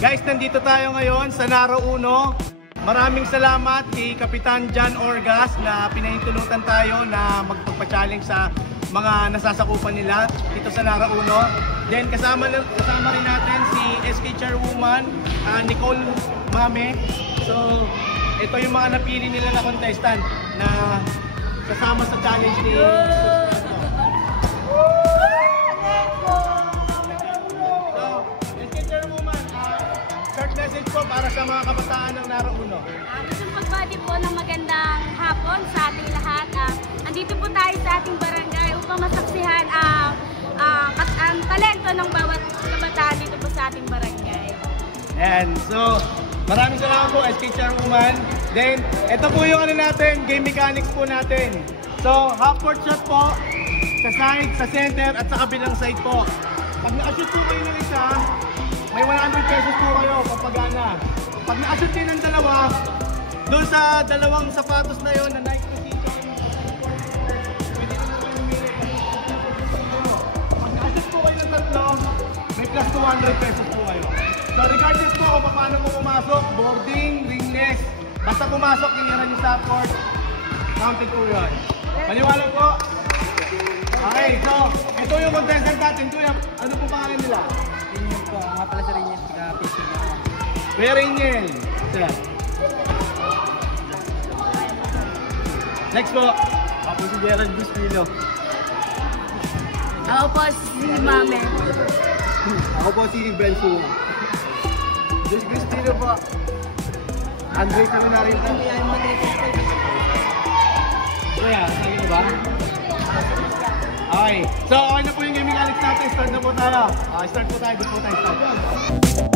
Guys, nandito tayo ngayon sa Naro Uno. Maraming salamat kay Kapitan John Orgas na pinahintulutan tayo na magpapa-challenge sa mga nasasakupan nila dito sa Naro Uno. Then kasama rin natin si SK Chairwoman Nicole Mame. So ito yung mga napili nila na contestant na kasama sa challenge ni message po para sa mga kabataan ng Naro Uno. Gusto pagbati po ng magandang hapon sa ating lahat. Andito po tayo sa ating barangay upang masaksihan ang talento ng bawat kabataan dito po sa ating barangay. And so, maraming salamat po SK Chairwoman. Then, ito po yung natin, game mechanics po natin. So, half court shot po sa side, sa center at sa kabilang side po. Pag nakashoot po kayo ng isa, may 100 pesos po kayo papagana. Pag na-shoot kayo ng dalawa, doon sa dalawang sapatos na yon na Nike position, pwede na naman umili. Pag na-shoot po kayo ng tatlo, may plus 200 pesos po kayo. So regardless po kung paano po pumasok, boarding, ringless, basta pumasok, tinira nyo sa court, counted po yun. Paliwanag po. Okay, so ito yung contestant natin. Kuya, ano po pangalan nila? Nga pala sa Riniel, taga-PC na. Kuya Riniel. Next po. Ako si Gerald Buspilo. Ako po si Mame. Ako po si Bensu. Just Buspilo po. Andre kami na rin. Kuya, sabi na ba? Okay, so okay na po yung game mechanics natin. Start na po tayo. Start po tayo. Good po tayo. Start.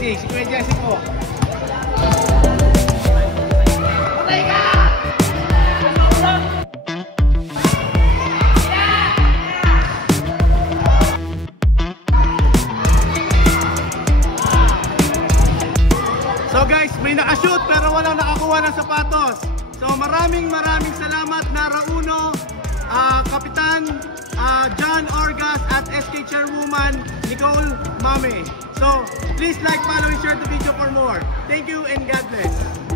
Jesse. Si Kuya Jesse po. So guys, may nakashoot pero walang nakakuha ng sapatos. So maraming salamat na Rauno, Kapitan John Orgas at SK Chairwoman Nicole Mame. So please like, follow, and share the video for more. Thank you and God bless.